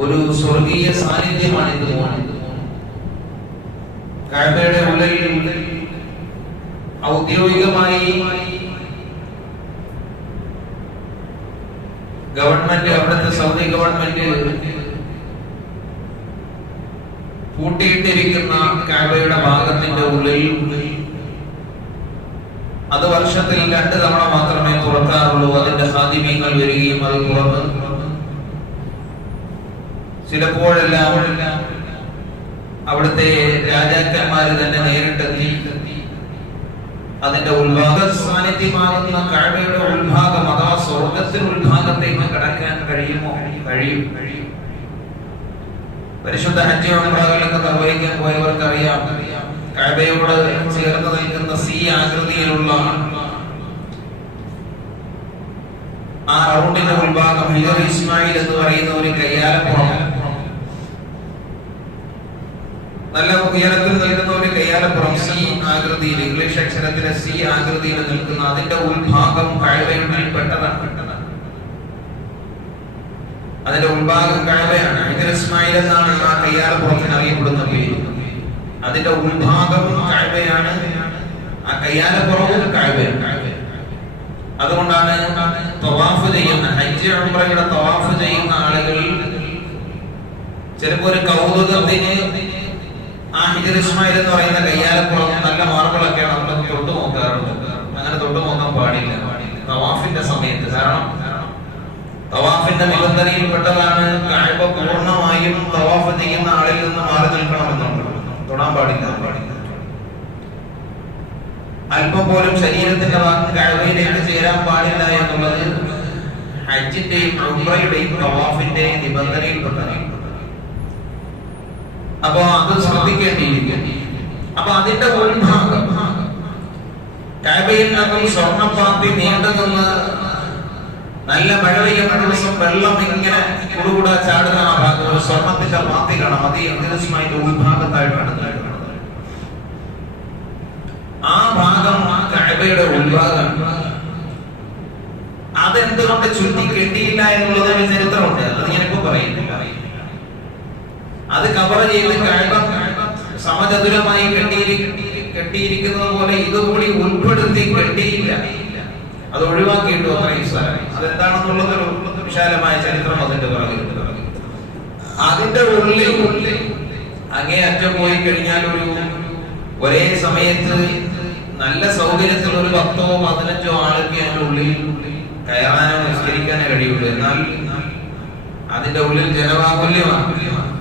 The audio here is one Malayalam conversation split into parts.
ഒരു സ്വർഗീയ സാന്നിധ്യമാണ് ഇത്. മോനെ കാഴ്ബയുടെ ഉള്ളിൽ ഔദ്യോഗികമായി ഗവൺമെന്റ് അവിടുത്തെ സൗദി ഗവൺമെന്റ് പൂട്ടിയിട്ടിരിക്കുന്ന കാഴ്ബയുടെ ഭാഗത്തിന്റെ ഉള്ളിൽ അത് വർഷത്തിൽ രണ്ട് തവണ മാത്രമേ തുറക്കാറുള്ളൂ. അതിന്റെ സാധ്യമീങ്ങൾ വരികയും അത് തുറന്ന് ചിലപ്പോഴെല്ലാം അവിടുത്തെ രാജാക്കന്മാര് തന്നെ നേരിട്ടെത്തി അതിന്റെ ഉത്ഭാഗ സാന്നിധ്യമാകുന്ന കഴയുടെ ഉത്ഭാഗം അഥവാ സ്വർഗത്തിന് ഉത്ഭാഗത്തേക്ക് കടക്കാൻ കഴിയുമോ? കഴിയും. കഴിയും. പരിശുദ്ധ ഹജ്ജ് ഉംറകളൊക്കെ നിർവഹിക്കാൻ പോയവർക്ക് അറിയാം കാഴ്ചയോട് ചേർന്ന് നിൽക്കുന്ന സി ആകൃതിയിലുള്ള ആ റൗണ്ടിന്റെ ഉൾഭാഗം ഹിജർ ഇസ്മായിൽ എന്ന് പറയുന്ന ഒരു കയ്യാലപ്പുറം നല്ല ഉയരത്തിൽ നിൽക്കുന്ന ഒരു കയ്യാലപ്പുറം സി ആകൃതിയിൽ ഇംഗ്ലീഷ് അക്ഷരത്തിലെ സി ആകൃതിയിൽ നിൽക്കുന്ന അതിന്റെ ഉൾഭാഗം കഴവയുള്ളിൽ പെട്ടതാണ് അതിന്റെ ഉൾഭാഗം കഴവയാണ്. ഹിജർ ഇസ്മായിൽ എന്നാണ് ആ കയ്യാലപ്പുറത്തിന് അറിയപ്പെടുന്ന പേര് അതിന്റെ ഉൾഭാഗവും കഴിവയാണ്. ആ കയ്യാലപ്പുറവും കഴിവയാണ്. അതുകൊണ്ടാണ് തവാഫ് ചെയ്യുന്ന ഹജ്ജ് ഉംറയുടെ തവാഫ് ചെയ്യുന്ന ആളുകൾ ചിലപ്പോ ഒരു കൗതുകത്തിന് ആ ഹിജർ ഇസ്മായിൽ എന്ന് പറയുന്ന കയ്യാലപ്പുറം നല്ല മാർബിളൊക്കെയാണ് നമ്മൾ തൊട്ടു നോക്കാറുണ്ട്. അങ്ങനെ തൊട്ടു നോക്കാൻ പാടില്ല. തവാഫിന്റെ സമയത്ത് കാരണം തവാഫിന്റെ നിബന്ധനയിൽപ്പെട്ടതാണ് കഴിവ് പൂർണമായും തവാഫ് ചെയ്യുന്ന ആളിൽ നിന്ന് മാറി നിൽക്കണമെന്നുണ്ട് തൊടാൻ പാടില്ല. അല്പം പോലും ശരീരത്തിന്റെ വാക്ക് കഴിവയിലേക്ക് ചേരാൻ പാടില്ല എന്നുള്ളത് ഹജ്ജിന്റെയും ഉംറയുടെയും തവാഫിന്റെയും നിബന്ധനയിൽപ്പെട്ടതാണ് അപ്പൊ അത് ശ്രദ്ധിക്കേണ്ടിയിരിക്കും അപ്പൊ അതിന്റെ ഉൾഭാഗം കാബയിൽ നിന്നും സ്വർണപ്പാത്തി നീണ്ടു നിന്ന് നല്ല മഴ പെയ്യുന്ന ദിവസം വെള്ളം ഇങ്ങനെ കുടുകൂടാ ചാടുന്ന ആ ഭാഗത്ത് ഒരു സ്വർണത്തിന്റെ പാത്തി കാണാം. അത് ഏകദേശമായിട്ട് ഉൾഭാഗത്തായിട്ടാണ് ആ ഭാഗം ആ കഅബയുടെ ഉൾഭാഗം. അതെന്തുകൊണ്ട് ചുറ്റി കെട്ടിയില്ല എന്നുള്ളത് ഒരു ചരിത്രമുണ്ട്. അത് ഞാനിപ്പോ പറയുന്നില്ല. അത് കവർ ചെയ്ത് കഅബ സമചതുരമായി കെട്ടിയിരി കെട്ടിയിരിക്കുന്നത് പോലെ ഇതുകൂടി ഉൾപ്പെടുത്തി കെട്ടിയില്ല. അത് ഒഴിവാക്കിയിട്ടു അത്രയും സ്ഥലം അതെന്താണെന്നുള്ളത് ഒരു വിശാലമായ ചരിത്രം അതിന്റെ പിറകിലുണ്ട് അതിന്റെ ഉള്ളിൽ അങ്ങേ അറ്റം പോയി കഴിഞ്ഞാൽ ഒരു ഒരേ സമയത്ത് നല്ല സൗകര്യത്തിൽ ഒരു പത്തോ പതിനഞ്ചോ ആളൊക്കെ അതിന്റെ ഉള്ളിൽ കയറാനോ നിസ്കരിക്കാനോ കഴിയുള്ളൂ. എന്നാൽ അതിന്റെ ഉള്ളിൽ ജനവാകുല്യമാണ്.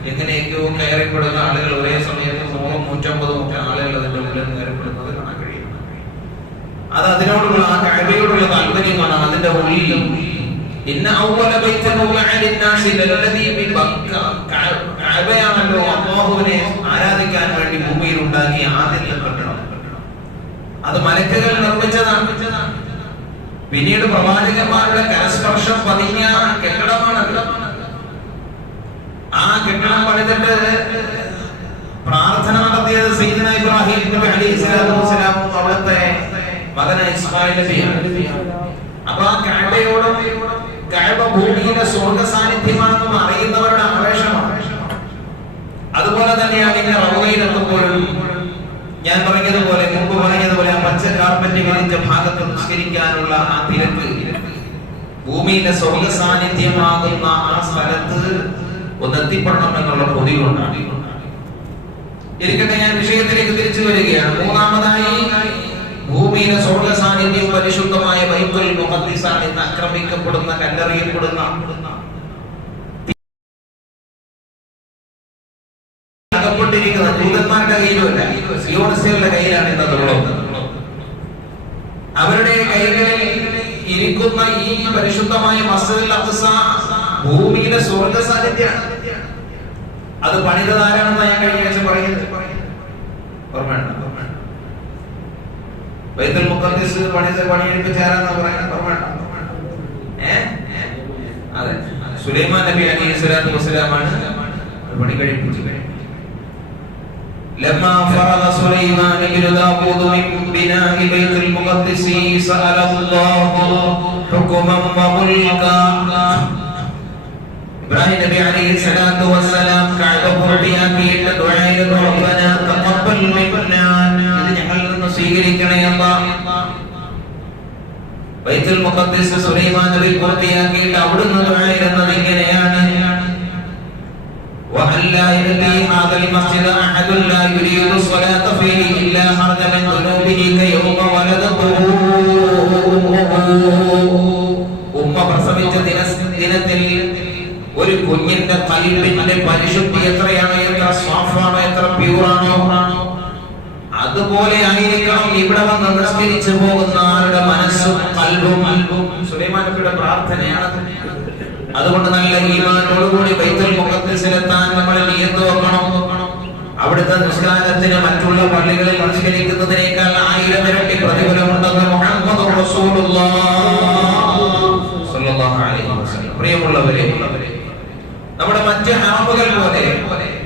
എങ്ങനെയൊക്കെയോ കയറിപ്പെടുന്ന ആളുകൾ ഒരേ സമയത്ത് നൂറും നൂറ്റമ്പതും ഒക്കെ ആളുകൾ അതിന്റെ ഉള്ളിൽ കയറിപ്പെടുന്നത് അത് അതിനോടുള്ള ആ കഴിവയോടുള്ള താല്പര്യമാണ് അതിന്റെ ഉള്ളിലും കഅബയാണല്ലോ അല്ലാഹുവിനെ ആരാധിക്കാൻ വേണ്ടി ഭൂമിയിൽ ഉണ്ടാക്കിയ ആദ്യത്തെ കെട്ടിടം അത് മലക്കുകൾ നിർമ്മിച്ചതാണ് പിന്നീട് പ്രവാചകന്മാരുടെ കരസ്പർശം പതിഞ്ഞ കെട്ടിടമാണ് ആ കെട്ടിടം പണിതിട്ട് പ്രാർത്ഥന നടത്തിയത് സൈദന ഇബ്രാഹിം നബി അലൈഹി മകന ഇസ്മായിൽ പേരാണ് അപ്പൊ ആ കാബയോടും കാബ ഭൂമിയിലെ സ്വർഗ സാന്നിധ്യമാണെന്നും അറിയുന്നവരുടെ ആവേശമാണ്. അതുപോലെ തന്നെയാണ് ഇങ്ങനെ റവയിൽ എത്തുമ്പോഴും ഞാൻ പറഞ്ഞതുപോലെ മുമ്പ് പറഞ്ഞതുപോലെ ആ പച്ച കാർപ്പറ്റ് വിരിച്ച ഭാഗത്ത് നിസ്കരിക്കാനുള്ള ആ തിരക്ക്. ഭൂമിയിലെ സ്വർഗ സാന്നിധ്യമാകുന്ന ആ സ്ഥലത്ത് ഒന്ന് എത്തിപ്പെടണം എന്നുള്ള കൊതി കൊണ്ടാണ് ഇരിക്കട്ടെ ഞാൻ വിഷയത്തിലേക്ക് തിരിച്ചു വരികയാണ്. മൂന്നാമതായി ഭൂമിയിലെ സ്വർഗ സാന്നിധ്യം പരിശുദ്ധമായ ബൈബിൾ മുഹദ്ദിസാണ് ഇന്ന് ആക്രമിക്കപ്പെടുന്ന കല്ലെറിയപ്പെടുന്ന കയ്യിലാണ് അവരുടെ കൈകളിൽ ഇരിക്കുന്ന ഈ പരിശുദ്ധമായ ഭൂമിയുടെ സ്വർഗ സാന്നിധ്യമാണ്. അത് പണിതത് ആരാണെന്ന് ഞാൻ കഴിഞ്ഞ ആഴ്ച പറയുന്നത്? ഓർമ്മയുണ്ടോ? ബൈത്തുൽ മുഖദ്ദിസ് പണിത് പണിയെടുപ്പിച്ച ആരാന്നാ പറയുന്നത് ഓർമ്മയുണ്ടോ ഏ അതെ സുലൈമാൻ നബി അലൈഹി സ്വലാത്തു വസ്സലാമാണ് അത് പണി കഴിപ്പിച്ചു لما فرغ سليمان بن داود من بناء بيت المقدس سأل الله حكما وملكا ഇബ്രാഹിം നബി അലൈഹി സ്വലാത്തു വസ്സലാം കഅബ പൂർത്തിയാക്കിയിട്ട് ദുആയിലും റബ്ബന തഖബ്ബൽ സ്വീകരിക്കണേ അല്ലാഹ് ബൈത്തുൽ മുഖദ്ദിസ് സുലൈമാൻ നബി പൂർത്തിയാക്കിയിട്ട് അവിടുന്ന് ദുആയിരുന്നത് ഇങ്ങനെയാണ് وأن لا يأتي هذا المسجد أحد لا يريد الصلاة فيه إلا خرج من ذنوبه كيوم ولدته ഉമ്മ പ്രസവിച്ച ദിന- ദിനത്തിൽ ഒരു കുഞ്ഞിന്റെ കൽബിന്റെ പരിശുദ്ധി എത്രയാണ് എത്ര സ്വാഫാണോ എത്ര പ്യൂറാണോ അതുപോലെ ആയിരിക്കണം ഇവിടെ വന്ന് നിസ്കരിച്ചു പോകുന്ന ആരുടെ മനസ്സും കൽബും. സുലൈമാൻ സുലൈമാനത്തിയുടെ പ്രാർത്ഥനയാണ്. അതുകൊണ്ട് നല്ല ഈമാനോടുകൂടി ബൈത്തൽ മുഖത്തിൽ ചെലുത്താൻ നമ്മൾ നിയത്ത് വെക്കണം. അവിടുത്തെ നിസ്കാരത്തിന് മറ്റുള്ള പള്ളികളിൽ നിസ്കരിക്കുന്നതിനേക്കാൾ ആയിരം ഇരട്ടി പ്രതിഫലമുണ്ടെന്ന് മുഹമ്മദ് പ്രിയമുള്ളവരെ നമ്മുടെ മറ്റ് ആപ്പുകൾ പോലെ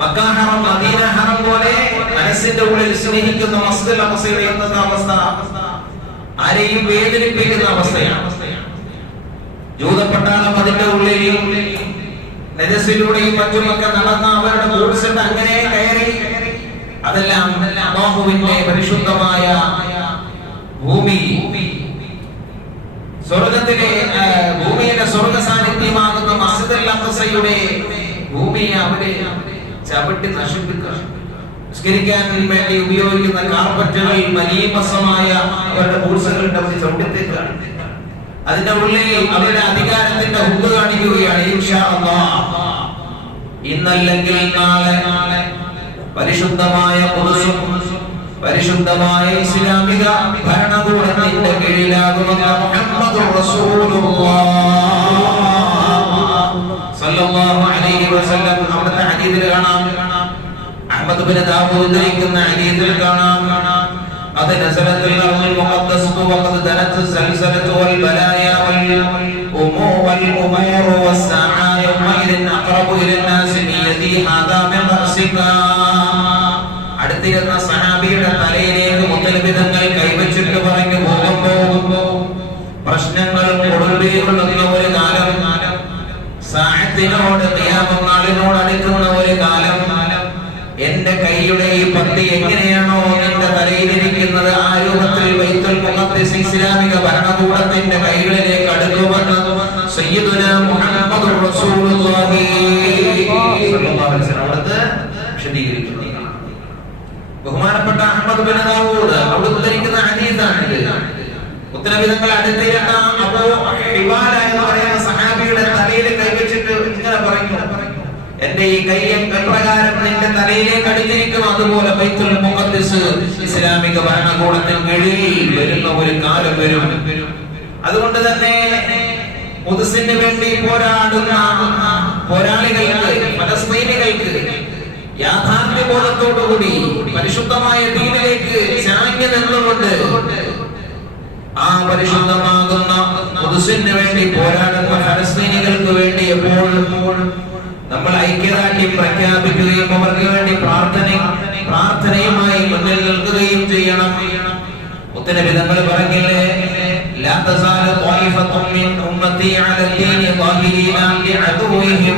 മക്ക ഹറം മദീന ഹറം പോലെ മനസ്സിന്റെ ഉള്ളിൽ സ്നേഹിക്കുന്ന മസ്ജിദുൽ അഖസയുടെ ഇന്നത്തെ അവസ്ഥ? ആരെയും വേദനിപ്പിക്കുന്ന അവസ്ഥയാണ്. ജൂതപ്പെട്ടാളം അതിന്റെ ഉള്ളിൽ നജസിലൂടെയും മറ്റുമൊക്കെ നടന്ന അവരുടെ ബോഡ്സിട്ട് അങ്ങനെ കയറി. അതെല്ലാം അള്ളാഹുവിന്റെ പരിശുദ്ധമായ ഭൂമി. സ്വർഗത്തിലെ ഭൂമിയുടെ സ്വർഗ സാന്നിധ്യമാകുന്ന മസ്ജിദുൽ അഖസയുടെ ഭൂമിയെ അവരെ ചവിട്ടി നശിപ്പിക്കുക. നിസ്കരിക്കാൻ വേണ്ടി ഉപയോഗിക്കുന്ന കാർപ്പറ്റുകൾ മലീമസമായ അവരുടെ ബൂട്ട്സുകളുടെ അവർ ചവിട്ടിത്തേക്കാണ് അതിന്റെ ഉള്ളിൽ അവരുടെ അധികാരത്തിന്റെ ഹുക്ക് കാണിക്കുകയാണ്. ഇന്നല്ലെങ്കിൽ നാളെ പരിശുദ്ധമായ പുതുസും പരിശുദ്ധമായ ഇസ്ലാമിക ഭരണകൂടത്തിന്റെ കീഴിലാകുമെന്ന് മുഹമ്മദ് അലൈഹി വസല്ലം കാണാം. അഹ്മദ് ബിൻ ദാവൂദ് കാണാം. അഖറബു കൈവച്ചിട്ട് പറഞ്ഞു പോകുമ്പോ പ്രശ്നങ്ങളും കൊടുമ്പേറുള്ള സാഹത്തിനോട് നിയാമനാളിനോട് അടുക്കുന്ന ഒരു കാലം. എന്റെ കൈയുടെ ഈ പത്തി എങ്ങനെയാണോ നിന്റെ തലയിലിരിക്കുന്നത്? ആ രൂപത്തിൽ വൈത്തൽ മുഖത്തെ ഇസ്ലാമിക ഭരണകൂടത്തിന്റെ കൈകളിലേക്ക് അടുക്കുമെന്ന് സയ്യിദുന മുഹമ്മദ് റസൂലുള്ളാഹി. അവിടുത്തെ വിശദീകരിക്കുന്നു. ബഹുമാനപ്പെട്ട അഹമ്മദ് ബിൻ ദാവൂദ് അവിടെ ഉദ്ധരിക്കുന്ന ഹദീസാണിത്. ഉത്തരവിധങ്ങൾ അടുത്തിരുന്ന അപ്പോ ഹിബാല എന്ന് പറയുന്ന സഹാബിയുടെ തലയിൽ കൈവച്ചിട്ട് ഇങ്ങനെ പറഞ്ഞു എന്റെ ഈ കൈ എപ്രകാരം നിന്റെ തലയിലേക്ക് അടിഞ്ഞിരിക്കും. അതുപോലെ ബൈത്തുൽ ഇസ്ലാമിക ഭരണകൂടത്തിന് കീഴിൽ വരുന്ന ഒരു കാലം വരും. അതുകൊണ്ട് തന്നെ പുതുസിന് വേണ്ടി പോരാടുന്ന പോരാളികൾക്ക് ഫലസ്തീനികൾക്ക് യാഥാർത്ഥ്യ ബോധത്തോടുകൂടി പരിശുദ്ധമായ ദീനിലേക്ക് ചാഞ്ഞു നിന്നുകൊണ്ട് ആ പരിശുദ്ധമാകുന്ന പുതുസിന് വേണ്ടി പോരാടുന്ന ഫലസ്തീനികൾക്ക് വേണ്ടി എപ്പോൾ നമ്മൾ ഐക്യദാർഢ്യം പ്രഖ്യാപിക്കുകയും അവർക്ക് വേണ്ടി പ്രാർത്ഥന പ്രാർത്ഥനയുമായി മുന്നിൽ നിൽക്കുകയും ചെയ്യണം മുത്തനബി നമ്മൾ പറഞ്ഞില്ലേ لا تزال طائفة من أمتي على الدين ظاهرين لعدوهم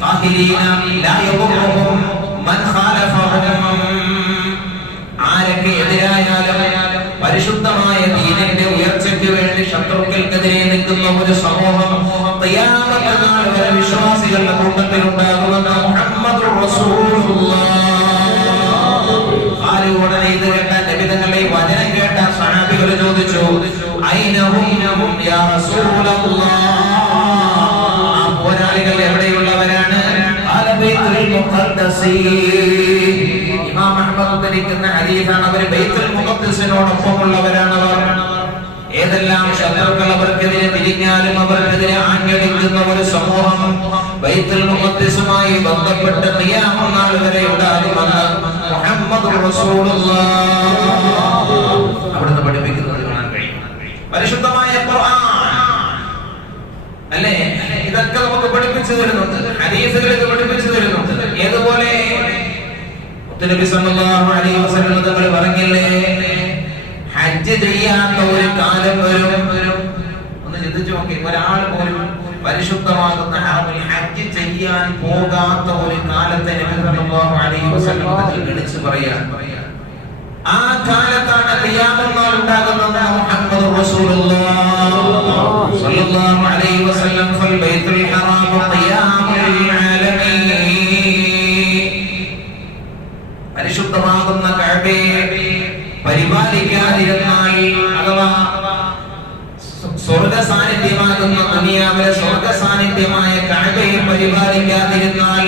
قاهرين لا يضرهم من خالفهم ആരൊക്കെ എതിരായാലും പരിശുദ്ധമായ ദീനിന്റെ ഉയർച്ചയ്ക്ക് വേണ്ടി ശത്രുക്കൾക്കെതിരെ നിൽക്കുന്ന ഒരു സമൂഹം ഖിയാമത്ത് നാൾ വരെ വിശ്വാസികളുടെ കൂട്ടത്തിൽ ഉണ്ടാകുമെന്ന് മുഹമ്മദ് ആര് ഉടനെ ഇത് കേട്ട നബിതങ്ങളെ ഈ വചനം കേട്ട സഹാബികൾ ചോദിച്ചു? ആ പോരാളികൾ എവിടെയുള്ളവരാണ്. ഇമാം അഹ്മദ് ഉദ്ധരിക്കുന്ന ഹദീസാണ് അവർ ബൈത്തുൽ മുഖദ്ദസിനോടൊപ്പമുള്ളവരാണ് അവർ ഏതെല്ലാം ശത്രുക്കൾ അവർക്കെതിരെ തിരിഞ്ഞാലും അവർക്കെതിരെ ആഞ്ഞടിക്കുന്ന ഒരു സമൂഹം ബൈത്തുൽ ബന്ധപ്പെട്ട് നിയാമം നാൾ വരെ ഉണ്ടാകുമെന്ന് മുഹമ്മദ് അവിടുന്ന് പഠിപ്പിക്കുന്നത് കാണാൻ കഴിയും. പരിശുദ്ധമായ അല്ലേ? ഇതൊക്കെ നമുക്ക് പഠിപ്പിച്ചു തരുന്നുണ്ട്. ഹരീസുകളൊക്കെ പഠിപ്പിച്ചു തരുന്നുണ്ട്. ഏതുപോലെ? മുത്തനബി സല്ലല്ലാഹു അലൈഹി വസല്ലം തങ്ങൾ പറഞ്ഞില്ലേ? ഹജ്ജ് ചെയ്യാത്ത ഒരു കാലം വരും. ഒന്ന് ചിന്തിച്ചു നോക്കി. ഒരാൾ പോലും പരിശുദ്ധമാകുന്ന ഹറമിൽ ഹജ്ജ് ചെയ്യാൻ പോകാത്ത ഒരു കാലത്തെ നബി സല്ലല്ലാഹു അലൈഹി വസല്ലം തങ്ങൾ ഗണിച്ചു പറയാൻ. ആ കാലത്താണ് ഖിയാമത്ത് നാൾ ഉണ്ടാകുന്നത് മുഹമ്മദ് റസൂലുള്ളാഹ് അലൈഹി വസല്ലം ബൈത്തുൽ ഹറാം ഖിയാമുൽ ആലമീൻ. പരിശുദ്ധമാകുന്ന കഅബയെ പരിപാലിക്കാതിരുന്നാൽ അഥവാ സ്വർഗ സാന്നിധ്യമാകുന്ന ദുനിയാവിലെ സ്വർഗ സാന്നിധ്യമായ കഅബയെ പരിപാലിക്കാതിരുന്നാൽ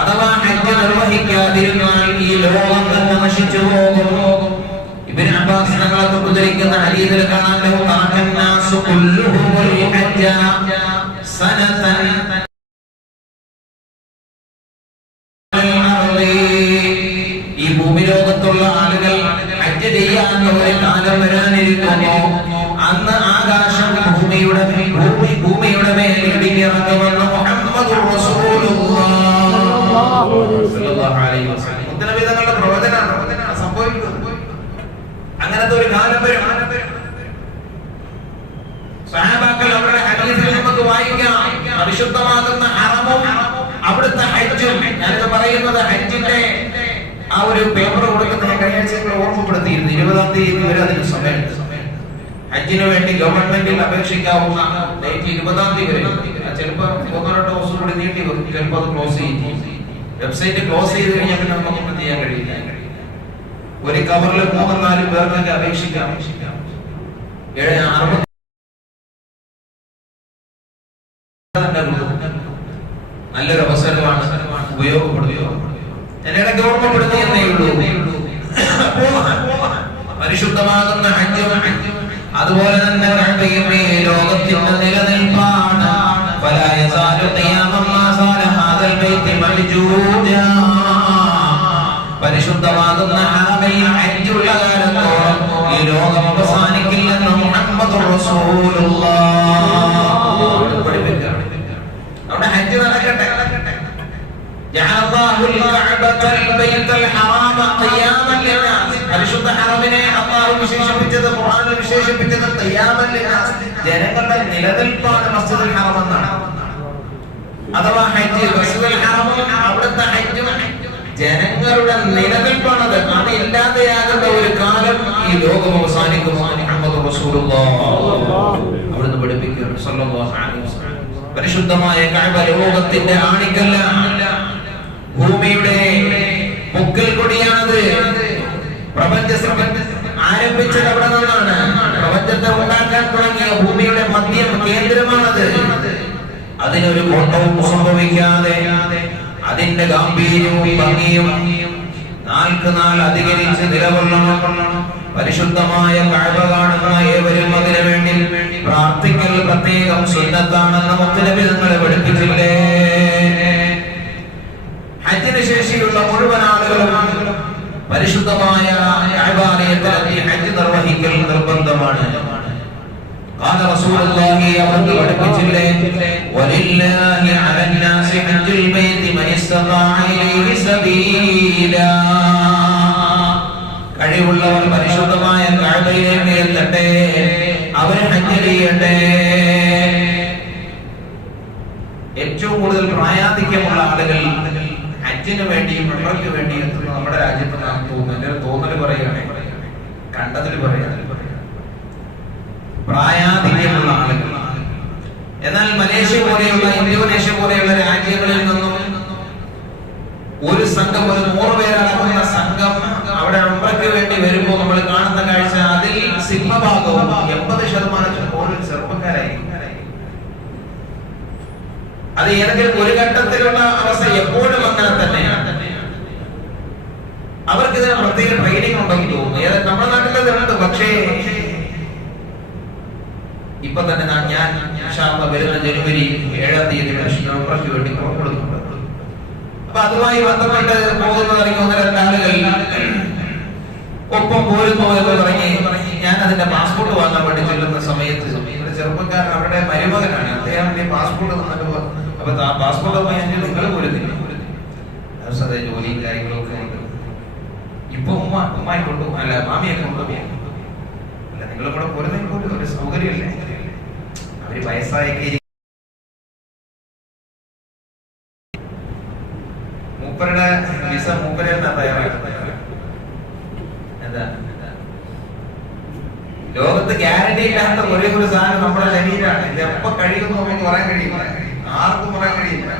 അഥവാ ഹജ്ജ് നിർവഹിക്കാതിരുന്നാൽ ഈ ലോകം തന്നെ നശിച്ചു പോകും ഇബ്നു അബ്ബാസ് തങ്ങളൊക്കെ ഉദ്ധരിക്കുന്ന ഹദീസിൽ കാണാൻ സനതൻ പറയുന്നത് ഹജ്ജിന്റെ ആ ഒരു പേപ്പർ കൊടുക്കുന്ന കഴിഞ്ഞ ആഴ്ച ഓർമ്മപ്പെടുത്തിയിരുന്നു. ഇരുപതാം തീയതി വരെ അതിന് സമയം ഹജ്ജിന് വേണ്ടി ഗവൺമെന്റിൽ അപേക്ഷിക്കാവുന്ന ഡേറ്റ് ഇരുപതാം തീയതി വരെ. ചിലപ്പോൾ ഒന്നോ ദിവസം കൂടി നീട്ടി വരും ചിലപ്പോൾ അത് ക്ലോസ് ചെയ്യും. വെബ്സൈറ്റ് ക്ലോസ് ചെയ്ത് കഴിഞ്ഞാൽ പിന്നെ നമുക്കൊന്നും ചെയ്യാൻ കഴിയില്ല. ഒരു കവറിൽ മൂന്നും നാലും പേർക്കൊക്കെ അപേക്ഷിക്കാം. ഏഴ് അറുപത് നല്ലൊരു അവസരമാണ്. ഉപയോഗപ്പെടുത്തുക. ഓർമ്മപ്പെടുത്തി എന്നേ ഉള്ളൂ പരിശുദ്ധമാകുന്ന ഹജ്ജും അതുപോലെ തന്നെ ഈ ലോകത്തിന്റെ നിലനിൽപ്പാണ്. പരിശുദ്ധമാകുന്ന ഹജ്ജുള്ള കാലത്തോളം ഈ ലോകം അവസാനിക്കില്ലെന്ന് മുഹമ്മദ് റസൂലുള്ളാഹ് പരിശുദ്ധ ഹറമിനെ അള്ളാഹു വിശേഷിപ്പിച്ചത് ഖുർആനിൽ വിശേഷിപ്പിച്ചത് ലിനാസ്. ജനങ്ങളുടെ നിലനിൽപ്പാണ് മസ്ജിദുൽ ഹറം എന്നാണ്. അഥവാ ഹജ്ജ് മസ്ജിദുൽ ഹറമും അവിടുത്തെ ഹജ്ജും ജനങ്ങളുടെ നിലനിൽപ്പാണത്. അത് ഇല്ലാതെയാകേണ്ട ഒരു കാലം ഈ ലോകം അവസാനിക്കും മുഹമ്മദ് റസൂലുള്ളാഹ്. അവിടുന്ന് പഠിപ്പിക്കുകയാണ്. സല്ലല്ലാഹു അലൈഹി വസല്ലം. പരിശുദ്ധമായ കഅബ ലോകത്തിന്റെ ആണിക്കല്ല ഭൂമിയുടെ പൊക്കൽ കൊടിയാണത്. പ്രപഞ്ച ആരംഭിച്ചത് അവിടെ നിന്നാണ് പ്രപഞ്ചത്തെ ഉണ്ടാക്കാൻ തുടങ്ങിയ ഭൂമിയുടെ മധ്യം കേന്ദ്രമാണത്. അതിനൊരു കോട്ടവും സംഭവിക്കാതെ അതിന്റെ ഗാംഭീര്യവും ഭംഗിയും നാൾക്ക് നാൾ അധികരിച്ച് നിലകൊള്ളണം. പരിശുദ്ധമായ കഴിവ കാണുന്ന ഏവരും അതിനു വേണ്ടി പ്രാർത്ഥിക്കൽ പ്രത്യേകം സുന്നത്താണെന്ന് മുത്തലബി നിങ്ങളെ പഠിപ്പിച്ചില്ലേ? ശേഷിയുള്ള മുഴുവൻ ആളുകളും പരിശുദ്ധമായ കഅബാലയത്തിൽ ഹജ്ജ് നിർവഹിക്കൽ നിർബന്ധമാണ് قال رسول الله അവർക്ക് പഠിപ്പിച്ചില്ലേ ولله على الناس حج البيت من استطاع إليه سبيلا കഴിവുള്ളവർ പരിശുദ്ധമായ കഅബയിലേക്ക് എത്തട്ടെ അവർ ഹജ്ജ് ചെയ്യട്ടെ ഏറ്റവും കൂടുതൽ പ്രായാധിക്യമുള്ള ആളുകൾ ഹജ്ജിന് വേണ്ടിയും ഉംറയ്ക്ക് വേണ്ടിയും എത്തുന്ന നമ്മുടെ രാജ്യത്ത് നാം തോന്നുന്നു എന്റെ ഒരു തോന്നൽ പറയുകയാണെ. കണ്ടതിൽ പറയുക പ്രായാധിക്യമുള്ള ആളുകൾ. എന്നാൽ മലേഷ്യ പോലെയുള്ള ഇന്തോനേഷ്യ പോലെയുള്ള രാജ്യങ്ങളിൽ നിന്നും ഒരു സംഘം ഒരു നൂറ് പേരടങ്ങുന്ന സംഘം അവിടെ ഉംറയ്ക്ക് വേണ്ടി വരുമ്പോൾ നമ്മൾ കാണുന്ന കാഴ്ച അതിൽ സിംഹഭാഗവും എൺപത് ശതമാനം പോലും ചെറുപ്പക്കാരായിരിക്കും ഏതെങ്കിലും ഒരു ഘട്ടത്തിലുള്ള അവസ്ഥ എപ്പോഴും അങ്ങനെ തന്നെയാണ്. അവർക്ക് ഇതിന് പ്രത്യേക ട്രെയിനിങ് ഉണ്ടെങ്കിൽ തോന്നുന്നു. നമ്മുടെ നാട്ടിലത് ഉണ്ട് പക്ഷേ ഇപ്പൊ തന്നെ ഞാൻ വരുന്ന ജനുവരി ഏഴാം തീയതി നവംബർക്ക് വേണ്ടി പുറപ്പെടുന്നുണ്ട്. അപ്പൊ അതുമായി ബന്ധപ്പെട്ട് പോകുന്ന തുടങ്ങി ഒപ്പം പോരുന്നു എന്ന് തുടങ്ങി ഞാൻ അതിന്റെ പാസ്പോർട്ട് വാങ്ങാൻ വേണ്ടി ചെല്ലുന്ന സമയത്ത് ചെറുപ്പക്കാരൻ അവരുടെ മരുമകനാണ്. അദ്ദേഹം പാസ്പോർട്ട് തന്നിട്ട് അപ്പൊ പാസ്പോർട്ട് നിങ്ങൾ പോരുന്നില്ല അതെ ജോലിയും കാര്യങ്ങളൊക്കെ ഉണ്ട്. ഇപ്പൊ ഉമ്മ ഉമ്മായി കൊണ്ടു അല്ല മാമിയെ കൊണ്ടു അല്ല നിങ്ങൾ കൂടെ പോരുന്നെങ്കിൽ പോലും ഒരു സൗകര്യമല്ലേ? അവർ വയസ്സായി മൂപ്പരുടെ വിസ മൂപ്പരെ തയ്യാറാക്കുന്നത് എന്താ? ലോകത്ത് ഗ്യാരണ്ടി ഇല്ലാത്ത ഒരേ ഒരു സാധനം നമ്മുടെ ശരീരമാണ്. ഇത് എപ്പോ കഴിയുന്നു പറയാൻ കഴിയില്ല ആർക്കും പറയാൻ കഴിയില്ല.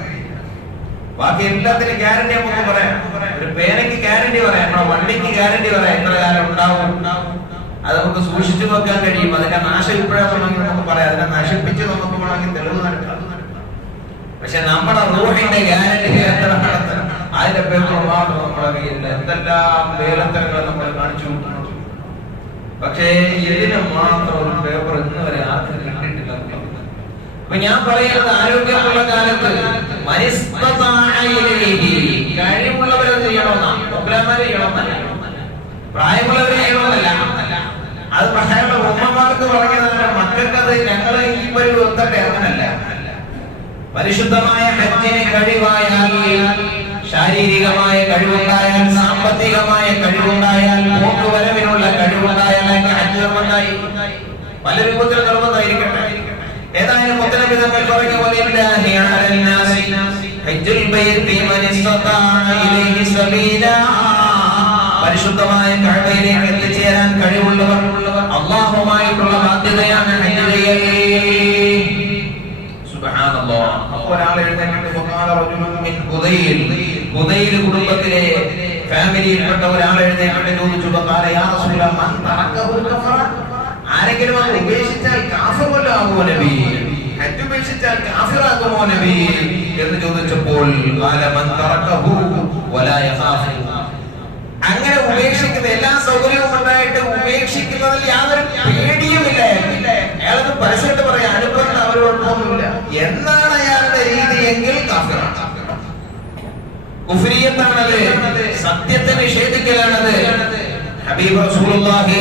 ബാക്കി എല്ലാത്തിനും ഗ്യാരണ്ടി നമുക്ക് പറയാം. ഒരു പേനയ്ക്ക് ഗ്യാരണ്ടി പറയാം നമ്മുടെ വണ്ടിക്ക് ഗ്യാരണ്ടി പറയാം എത്ര കാലം ഉണ്ടാവും. അത് നമുക്ക് സൂക്ഷിച്ചു നോക്കാൻ കഴിയും. അതിന്റെ നാശം ഇപ്പോഴാണെങ്കിൽ നമുക്ക് പറയാം. അതിനെ നശിപ്പിച്ച് നമുക്ക് വേണമെങ്കിൽ തെളിവ് നടക്കാം പക്ഷെ നമ്മുടെ റൂഹിന്റെ ഗ്യാരണ്ടി എത്ര അതിന്റെ പേപ്പർ മാത്രം നമ്മുടെ കയ്യിൽ എന്തെല്ലാം വേലത്തരങ്ങൾ നമ്മൾ കാണിച്ചു. പക്ഷേ ഇതിന് മാത്രം ഒരു പേപ്പർ ഇന്ന് വരെ ആർക്കും അപ്പൊ ഞാൻ പറയുന്നത് ആരോഗ്യമുള്ള കാലത്ത്. കഴിവുള്ളവരത് ചെയ്യണമെന്നാണ് പ്രായമുള്ളവരെ ചെയ്യണമെന്നല്ല. അത് പ്രായമുള്ള ഉമ്മമാർക്ക് പറഞ്ഞതാണ് മക്കൾക്കത് ഞങ്ങൾ ഈ ഒരു ഒത്തട്ടെ അങ്ങനല്ല പരിശുദ്ധമായ ഹജ്ജിന് കഴിവായാൽ ശാരീരികമായ കഴിവുണ്ടായാൽ സാമ്പത്തികമായ കഴിവുണ്ടായാൽ പോക്കുവരവിനുള്ള കഴിവുണ്ടായാൽ ഹജ്ജ് നിർബന്ധമായി. പല രൂപത്തിൽ നിർബന്ധമായിരിക്കട്ടെ. ഏതായാലും മുത്തനബി ഇസ്തതാഅ ഇലൈഹി സബീലാ. പരിശുദ്ധമായ കഅബയിലേക്ക് എത്തിച്ചേരാൻ കഴിവുള്ളവർ അള്ളാഹുമായിട്ടുള്ള ബാധ്യതയാണ് ഒരാൾ ഹുദൈൽ. കുടുംബത്തിലെ ഫാമിലിയിൽപ്പെട്ട ഒരാൾ എഴുന്നേറ്റിട്ട് ചോദിച്ചു ആരെങ്കിലും അത് ഉപേക്ഷിച്ചാൽ കാഫിർ വല്ലാകുമോ നബി? ഹജ്ജ് ഉപേക്ഷിച്ചാൽ കാഫിറാകുമോ നബി? എന്ന് ചോദിച്ചപ്പോൾ അങ്ങനെ ഉപേക്ഷിക്കുന്ന എല്ലാ സൗകര്യവും ഉണ്ടായിട്ട് ഉപേക്ഷിക്കുന്നതിൽ യാതൊരു പേടിയുമില്ല അയാളത് പരസ്യമായിട്ട് പറയാം അനുഭവം അവരോടൊന്നുമില്ല. എന്നാണ് അയാളുടെ രീതി എങ്കിൽ കാഫിറാണ് കുഫ്രിയത്താണത്. സത്യത്തെ നിഷേധിക്കലാണത്. ഹബീബ് റസൂലുള്ളാഹി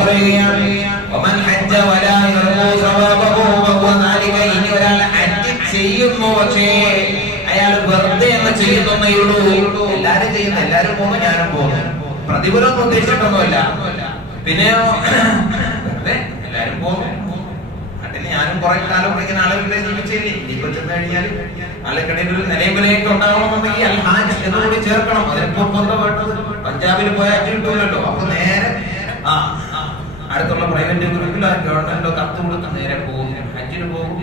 പറയുകയാണ് വമൻ ഹജ്ജ വലാ യർമു സവാബഹു വഹുവ ദാലിക ഇനി ഒരാൾ ഹജ്ജ് ചെയ്യുന്നു പക്ഷേ അയാൾ വെറുതെ എന്ന് ചെയ്യുന്നേ ഉള്ളൂ. എല്ലാരും ചെയ്യുന്ന. എല്ലാരും പോകുന്നു ഞാനും പോകുന്നു. പ്രതിഫലം ഉദ്ദേശിച്ചിട്ടൊന്നുമല്ല വെറുതെ എല്ലാരും പോകും നാട്ടിൽ ഞാനും കുറെ കാലം ഇങ്ങനെ ആളുകളുടെ ജീവിച്ചില്ലേ ഇനിയിപ്പോ ചെന്ന് കഴിഞ്ഞാൽ ആളുകടയിൽ ഒരു നിലയും വിലയൊക്കെ ഉണ്ടാവണമെന്നുണ്ടെങ്കിൽ അൽ ഹാജ് എന്നുകൂടി ചേർക്കണം. അതിനിപ്പോ എന്താ വേണ്ടത്. പഞ്ചാബിൽ പോയാൽ കിട്ടൂലല്ലോ. അപ്പൊ നേരെ ആ, അടുത്തുള്ള പ്രൈവറ്റ് ഗ്രൂപ്പിലോ ഗവൺമെന്റിലോ കത്ത് കൊടുത്ത് നേരെ പോകും ഹജ്ജിന് പോകും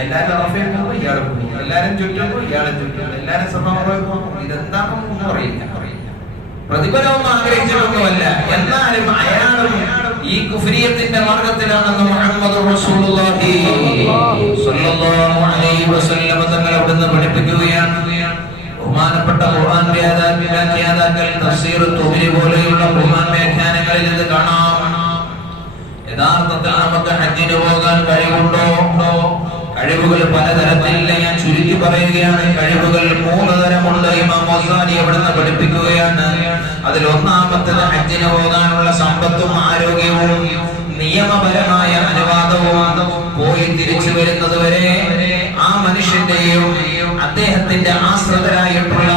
എല്ലാവരും അറഫയിൽ പോകും ഇയാൾ പോകും എല്ലാരും ചുറ്റുമ്പോൾ ഇയാളെ ചുറ്റുന്നു എല്ലാരും സഭാപുറയിൽ പോകും ഇതെന്താണെന്ന് അറിയില്ല അറിയില്ല. പ്രതിഫലമൊന്നും ആഗ്രഹിച്ചിട്ടൊന്നുമല്ല എന്നാലും അയാളും ഈ കുഫരിയത്തിന്റെ മാർഗത്തിലാണെന്ന് മുഹമ്മദ് റസൂലുള്ളാഹി സ്വല്ലല്ലാഹു അലൈഹി വസല്ലം തങ്ങൾ അവിടുന്ന് പഠിപ്പിക്കുകയാണ്. ബഹുമാനപ്പെട്ട ഖുർആൻ വ്യാഖ്യാതാക്കൾ തഫ്സീർ തുബരി പോലെയുള്ള ഖുർആൻ വ്യാഖ്യാനങ്ങളിൽ ഇത് കാണാം. യഥാർത്ഥത്തിൽ നമുക്ക് ഹജ്ജിന് പോകാൻ കഴിവുണ്ടോ? ഉണ്ടോ? കഴിവുകൾ പലതരത്തിലില്ല. ഞാൻ ചുരുക്കി പറയുകയാണ്. കഴിവുകൾ മൂന്ന് തരമുണ്ട് ഇമാം മൊസാനി എവിടുന്ന് പഠിപ്പിക്കുകയാണ്. അതിൽ ഒന്നാമത്തത് ഹജ്ജിന് പോകാനുള്ള സമ്പത്തും ആരോഗ്യവും നിയമപരമായ അനുവാദവും പോയി തിരിച്ചു വരുന്നത് വരെ ആ മനുഷ്യന്റെയും അദ്ദേഹത്തിന്റെ ആശ്രിതരായിട്ടുള്ള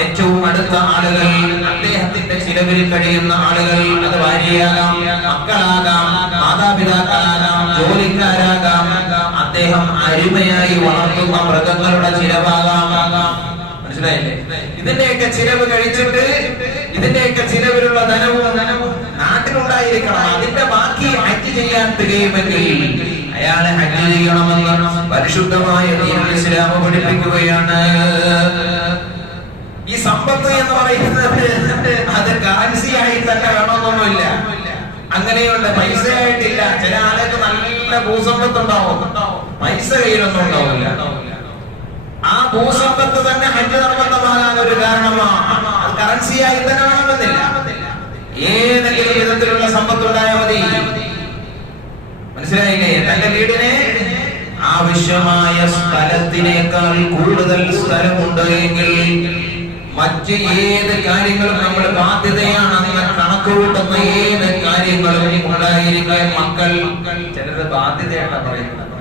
ഏറ്റവും അടുത്ത ആളുകൾ ചിലവിൽ കഴിയുന്ന ആളുകൾ അത് ഭാര്യയാകാം മക്കളാകാം മാതാപിതാക്കളാകാം ജോലിക്കാരാകാം അദ്ദേഹം അരുമയായി വളർത്തുന്ന മൃഗങ്ങളുടെ ചിലവാകാം. മനസ്സിലായില്ലേ? ഇതിന്റെയൊക്കെ ചിലവ് കഴിച്ചിട്ട് ഇതിന്റെയൊക്കെ ചിലവിലുള്ള ധനവും ധനവും നാട്ടിലുണ്ടായിരിക്കണം. അതിന്റെ ബാക്കി ഹജ്ജ് ചെയ്യാൻ തികയുമെങ്കിൽ അയാളെ ഹജ്ജ് ചെയ്യണമെന്ന് പരിശുദ്ധമായ ഇസ്ലാമ ഇസ്ലാം പഠിപ്പിക്കുകയാണ്. ഈ സമ്പത്ത് എന്ന് പറയുന്നത് അത് കറൻസി തന്നെ വേണമെന്നൊന്നുമില്ല. അങ്ങനെയുള്ള പൈസ ആയിട്ടില്ല ചില ആളുകൾക്ക് നല്ല ഭൂസമ്പത്ത് ഉണ്ടാവും പൈസ കയ്യിലൊന്നും ഉണ്ടാവില്ല. ആ ഭൂസമ്പത്ത് തന്നെ ഹജ്ജ് നിർബന്ധമാകാൻ ഒരു കാരണമാണ്. കറൻസി ആയി തന്നെ വേണമെന്നില്ല. ഏതെങ്കിലും വിധത്തിലുള്ള സമ്പത്ത് ഉണ്ടായാൽ മതി. മനസ്സിലായില്ലേ? തന്റെ വീടിനെ ആവശ്യമായ സ്ഥലത്തിനേക്കാൾ കൂടുതൽ സ്ഥലമുണ്ട് എങ്കിൽ മറ്റ് ഏത് കാര്യങ്ങളും നമ്മൾ ബാധ്യതയാണെന്ന് കണക്ക് കൂട്ടുന്ന ഏത് കാര്യങ്ങളും ഉണ്ടായിരിക്കാൻ മക്കൾ ചിലത് ബാധ്യതയായിട്ടാ പറയുന്നത്.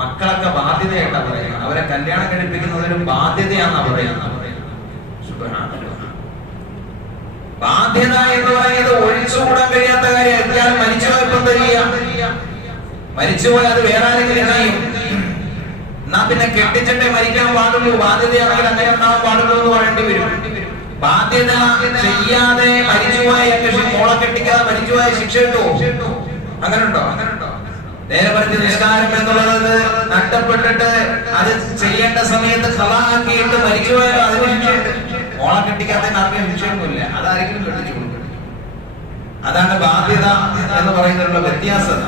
മക്കളൊക്കെ ബാധ്യതയായിട്ടാ പറയുന്നത്. അവരെ കല്യാണം കഴിപ്പിക്കുന്നത് ഒരു ബാധ്യതയാണെന്നാ പറയുന്നത്. ബാധ്യത എന്ന് പറയുന്നത് ഒഴിച്ചുകൂടാൻ കഴിയാത്ത കാര്യം. എത്തിയാൽ മരിച്ചുപോയപ്പം തരിക മരിച്ചുപോയി അത് വേറെ ആരെങ്കിലും എന്നാ പിന്നെ കെട്ടിച്ചിട്ടേ മരിക്കാൻ പാടുള്ളൂ. ബാധ്യതയാണെങ്കിൽ അങ്ങനെ ഉണ്ടാവാൻ പാടുള്ളൂ എന്ന് പറയേണ്ടി വരും. ബാധ്യത ചെയ്യാതെ മരിച്ചുപോയ മോളെ കെട്ടിക്കാതെ മരിച്ചുപോയ ശിക്ഷ കിട്ടുമോ അങ്ങനെ ഉണ്ടോ അങ്ങനെ ഉണ്ടോ നേരെ പറഞ്ഞ നിസ്കാരം എന്നുള്ളത് നഷ്ടപ്പെട്ടിട്ട് അത് ചെയ്യേണ്ട സമയത്ത് കളാക്കിയിട്ട് മരിച്ചുപോയാൽ അതിന് മോളെ കെട്ടിക്കാത്ത ആർക്കും ശിക്ഷയൊന്നുമില്ല. അതാരെങ്കിലും കൊടുക്കും അതാണ് ബാധ്യത എന്ന് പറയുന്നതിലുള്ള വ്യത്യാസം.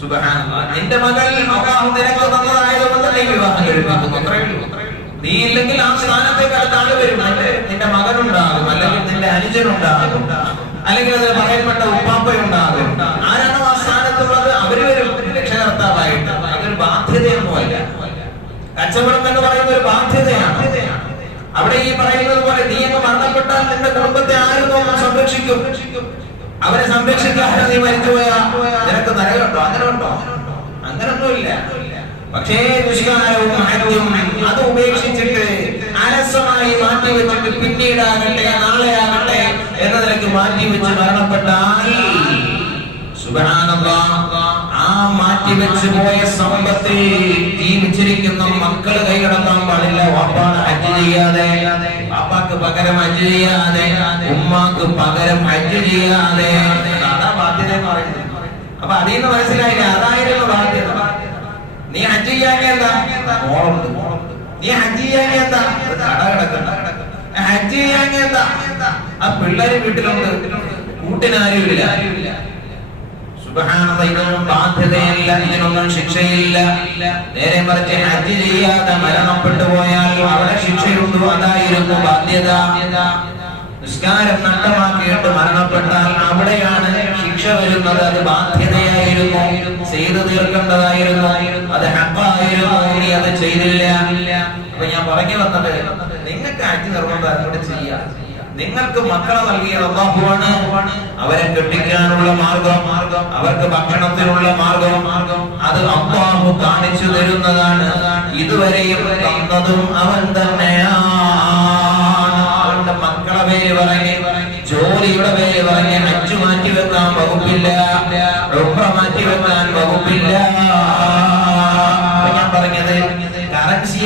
നിന്റെ മകൾ അള്ളാഹു നിനക്ക് തന്നതായതുകൊണ്ട് നീ വിവാഹം കഴിപ്പിക്കുന്നു അത്രേ ഉള്ളൂ. നീ ഇല്ലെങ്കിൽ ആ സ്ഥാനത്തേക്ക് അടുത്ത ആൾ വരും. നിന്റെ നിന്റെ മകനുണ്ടാകും. അല്ലെങ്കിൽ നിന്റെ അനുജനുണ്ടാകും. അല്ലെങ്കിൽ അത് പറയപ്പെട്ട ഉപ്പാപ്പയുണ്ടാകും. ആരാണോ ആ സ്ഥാനത്തുള്ളത്? അവർ വരും. രക്ഷകർത്താവായിട്ട്. അതൊരു ബാധ്യതയൊന്നുമല്ല കച്ചവടം എന്ന് പറയുന്ന ഒരു ബാധ്യതയാണ്. അവിടെ ഈ പറയുന്നത് പോലെ നീ അങ്ങ് മരണപ്പെട്ടാൽ നിന്റെ കുടുംബത്തെ ആരും സംരക്ഷിക്കും. അവരെ സംരക്ഷിക്കാതെ നീ മരിച്ചുപോയാ നിനക്ക് നരകമുണ്ടോ? അങ്ങനെ ഉണ്ടോ അങ്ങനൊന്നുമില്ല പക്ഷേ ദുഷ്കാലവും മാറ്റവും അത് ഉപേക്ഷിച്ചിട്ട് അലസമായി മാറ്റി വെച്ചിട്ട് പിന്നീടാകട്ടെ നാളെ ആകട്ടെ എന്ന മാറ്റി വെച്ച് മരണപ്പെട്ടാൽ ആ മാറ്റി വെച്ച് പോയ സമ്പത്തിൽ ജീവിച്ചിരിക്കുന്ന മക്കൾ കൈകടത്താൻ പാടില്ല വാപ്പാണ് ഹജ്ജ് ചെയ്യാതെ. വാപ്പാക്ക് പകരം അജു ചെയ്യാതെ ഉമ്മാക്ക് പകരം അജു ചെയ്യാതെ. അതാ ബാധ്യത എന്ന് പറയുന്നത്. അപ്പൊ അതിൽ നിന്ന് മനസ്സിലായില്ല? അതായിരുന്നു ബാധ്യത. നീ ഹജ്ജ് ചെയ്യാൻ എന്താ? നീ ഹജ്ജ് ചെയ്യാൻ എന്താ? കട കിടക്കണ്ട ഹജ്ജ് ചെയ്യാൻ എന്താ? ആ പിള്ളേര് വീട്ടിലുണ്ട്. കൂട്ടിനാരും ഇല്ല. ബാധ്യതയല്ല ഇതിനൊന്നും ശിക്ഷയില്ല. നേരെ മറിച്ച് ഹജ്ജ് ചെയ്യാതെ മരണപ്പെട്ടു പോയാൽ അവിടെ ശിക്ഷയുണ്ട്? അതായിരുന്നു ബാധ്യത. നിസ്കാരം നഷ്ടമാക്കിയിട്ട് മരണപ്പെട്ടാൽ അവിടെയാണ് ശിക്ഷ വരുന്നത്. അത് ബാധ്യതയായിരുന്നു. ചെയ്തു തീർക്കേണ്ടതായിരുന്നു. അത് ഹപ്പായിരുന്നു ഇനി അത് ചെയ്തില്ല. അപ്പൊ ഞാൻ പറഞ്ഞു വന്നത് നിങ്ങൾക്ക് ഹജ്ജ് നിർബന്ധം ചെയ്യാം. നിങ്ങൾക്ക് മക്കളെ നൽകിയ അള്ളാഹുവാണ്. അവരെ കെട്ടിക്കാനുള്ള മാർഗം മാർഗം അവർക്ക് ഭക്ഷണത്തിനുള്ള മാർഗം. മാർഗം അത് അള്ളാഹു കാണിച്ചു തരുന്നതാണ്. ഇതുവരെയും തന്നതും അവൻ തന്നെയാണ്. മക്കളെ പേര് പറഞ്ഞ് ജോലിയുടെ പേര് പറഞ്ഞ് അച്ചു മാറ്റി വെക്കാൻ വകുപ്പില്ല. മാറ്റി വെക്കാൻ വകുപ്പില്ല. ഞാൻ പറഞ്ഞത്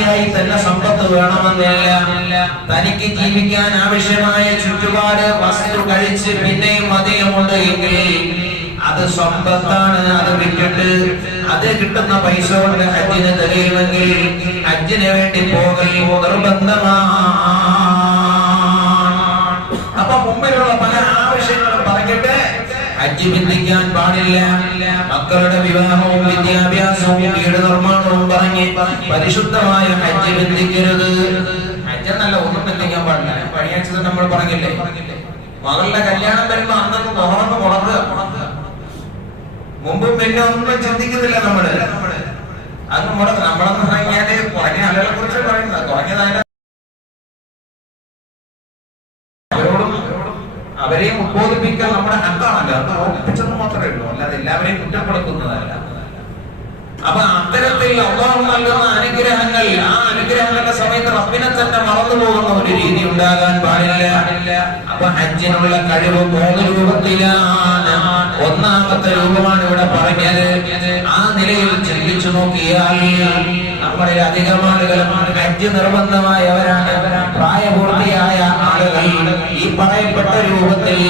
കറൻസിയായി തന്നെ സമ്പത്ത് വേണമെന്നില്ല. തനിക്ക് ജീവിക്കാൻ ആവശ്യമായ ചുറ്റുപാട് വസ്തു കഴിച്ച് പിന്നെയും അധികമുണ്ട് എങ്കിൽ അത് സമ്പത്താണ് അത് വിറ്റിട്ട് അത് കിട്ടുന്ന പൈസ കൊണ്ട് ഹജ്ജിന് തെളിയുമെങ്കിൽ ഹജ്ജിന് വേണ്ടി പോകൽ നിർബന്ധമാണ് അപ്പൊ മുമ്പിലുള്ള പല ഹജ്ജ് ബന്ധിക്കാൻ പാടില്ല. മക്കളുടെ വിവാഹവും വിദ്യാഭ്യാസവും വീട് നിർമ്മാണവും പറഞ്ഞ് പരിശുദ്ധമായ ഹജ്ജ് ബന്ധിക്കരുത് ഹജ്ജെന്നല്ല ഒന്നും ബന്ധിക്കാൻ പാടില്ല. പണിയാഴ്ച നമ്മൾ പറഞ്ഞില്ലേ? മകളുടെ കല്യാണം വരുമ്പോ അന്നൊന്ന് തുറന്ന് മുടക്കുക മുമ്പും പിന്നെ ഒന്നും ചിന്തിക്കുന്നില്ല നമ്മൾ. അന്ന് മുടക്കുക നമ്മളെന്ന് പറഞ്ഞാൽ കുറഞ്ഞ ആളുകളെ കുറിച്ച് പറയുന്നത്. കുറഞ്ഞതായിട്ട് അവരോടും അവരെയും ഉദ്ബോധിപ്പിക്കൽ നമ്മുടെ ഹക്കാണല്ലോ. അത് ഓർപ്പിച്ചെന്ന് മാത്രമേ ഉള്ളൂ. അല്ലാതെ എല്ലാവരെയും കുറ്റപ്പെടുത്തുന്നതല്ല അപ്പൊ അത്തരത്തിൽ അള്ളാഹു നൽകുന്ന അനുഗ്രഹങ്ങൾ ആ അനുഗ്രഹങ്ങളുടെ സമയത്ത് റബ്ബിനെ തന്നെ മറന്നു പോകുന്ന ഒരു രീതി ഉണ്ടാകാൻ പാടില്ല. അപ്പൊ ഹജ്ജിനുള്ള കഴിവ് മൂന്ന് രൂപത്തിലാണ്. ഒന്നാമത്തെ രൂപമാണ് ഇവിടെ പറഞ്ഞത്. ആ നിലയിൽ ചിന്തിച്ചു നോക്കിയാൽ നമ്മളിൽ അധികം ആളുകളും ഹജ്ജ് നിർബന്ധമായവരാണ് പ്രായപൂർത്തിയായ ആളുകൾ. ഈ പറയപ്പെട്ട രൂപത്തിൽ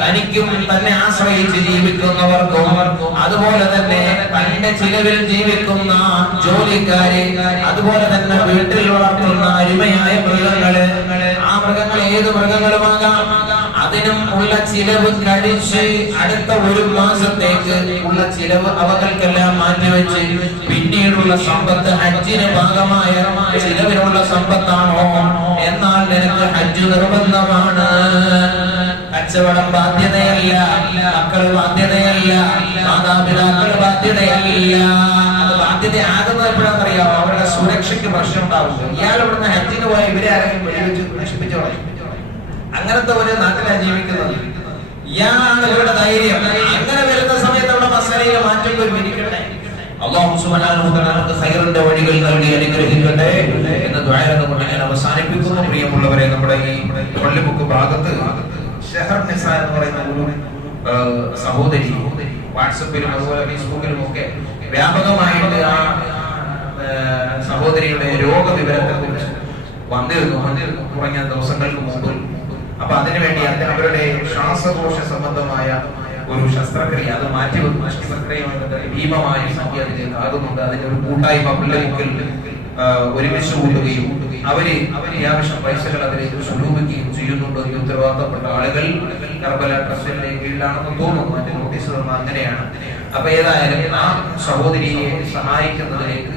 തനിക്കും തന്നെ ആശ്രയിച്ച് ജീവിക്കുന്നവർക്കും അതുപോലെ തന്നെ തന്റെ ചിലവിൽ ജീവിക്കുന്ന ജോലിക്കാര് അതുപോലെ തന്നെ വീട്ടിൽ വളർത്തുന്ന അരുമയായ മൃഗങ്ങൾ ആ മൃഗങ്ങൾ ഏത് മൃഗങ്ങളുമാകാം? അതിനും ഉള്ള ചിലവ് കഴിച്ച് അടുത്ത ഒരു മാസത്തേക്ക് ഉള്ള ചിലവ് അവകൾക്കെല്ലാം മാറ്റിവെച്ച് പിന്നീടുള്ള സമ്പത്ത് ഹജ്ജിന് ഭാഗമായ ചിലവിനുള്ള സമ്പത്താണോ? എന്നാൽ നിനക്ക് ഹജ്ജ് നിർബന്ധമാണ്. കച്ചവടം ബാധ്യതയല്ല മക്കൾ ബാധ്യതയല്ല മാതാപിതാക്കൾ ബാധ്യതയല്ല. അത് ബാധ്യതയാകുന്നത് എപ്പോഴാണെന്നറിയാമോ അവരുടെ സുരക്ഷയ്ക്ക് പ്രശ്നം ഉണ്ടാവുന്നു. ഇയാൾ ഇവിടുന്ന് ഹജ്ജിന് പോയ ഇവരെ ആരെങ്കിലും വെടിവെച്ച് അങ്ങനത്തെ ഒരു നാട്ടിലാണ് ജീവിക്കുന്നത്. ഇയാളാണ് ഇവരുടെ ധൈര്യം. അങ്ങനെ വരുന്ന സമയത്ത് അവിടെ മസലയിൽ മാറ്റം വരും ഇരിക്കട്ടെ അള്ളാഹു നമുക്ക് ഖൈറിന്റെ വഴികൾ നൽകി അനുഗ്രഹിക്കട്ടെ എന്ന് ദുആ കൊണ്ട് ഞാൻ അവസാനിപ്പിക്കുന്നു. പ്രിയമുള്ളവരെ നമ്മുടെ ഈ പള്ളിമുക്ക് ഭാഗത്ത് ഷെഹർ നിസ എന്ന് പറയുന്ന സഹോദരി വാട്സപ്പിലും അതുപോലെ ഫേസ്ബുക്കിലും ഒക്കെ വ്യാപകമായിട്ട് ആ, സഹോദരിയുടെ രോഗവിവരത്തെ കുറിച്ച് വന്നിരുന്നു. വന്നിരുന്നു. കുറഞ്ഞ ദിവസങ്ങൾക്ക് മുമ്പ് അപ്പൊ അതിനുവേണ്ടി അത് അവരുടെ ശ്വാസകോശ സംബന്ധമായ ഒരു ശസ്ത്രക്രിയ അത് മാറ്റി വെക്കുന്ന ശസ്ത്രക്രിയയുമായി ബന്ധപ്പെട്ട് ഭീമമായ സംഖ്യ അതിലേക്ക് ആകുന്നുണ്ട്. അതിന്റെ ഒരു കൂട്ടായ്മ പിള്ളേരിക്കൽ ഒരുമിച്ച് കൂട്ടുകയും അവർ അത്യാവശ്യം പൈസകൾ അതിലേക്ക് സ്വരൂപിക്കുകയും ചെയ്യുന്നുണ്ട്. ഈ ഉത്തരവാദിത്തപ്പെട്ട ആളുകൾ കർബല ട്രസ്റ്റിന്റെ കീഴിലാണെന്ന് തോന്നുന്നു. അതിന്റെ നോട്ടീസ് തന്ന അങ്ങനെയാണ്. അപ്പൊ ഏതായാലും ആ സഹോദരിയെ സഹായിക്കുന്നതിലേക്ക്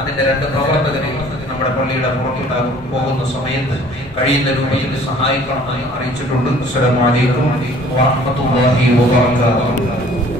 അതിന്റെ രണ്ട് പ്രവർത്തകരെ നമ്മുടെ പള്ളിയുടെ പുറത്തുണ്ടാകും പോകുന്ന സമയത്ത് കഴിയുന്ന രൂപയിൽ സഹായിക്കണമെന്ന് അറിയിച്ചിട്ടുണ്ട്. അസ്സലാമു അലൈക്കും വറഹ്മത്തുള്ളാഹി വബറകാതുഹു.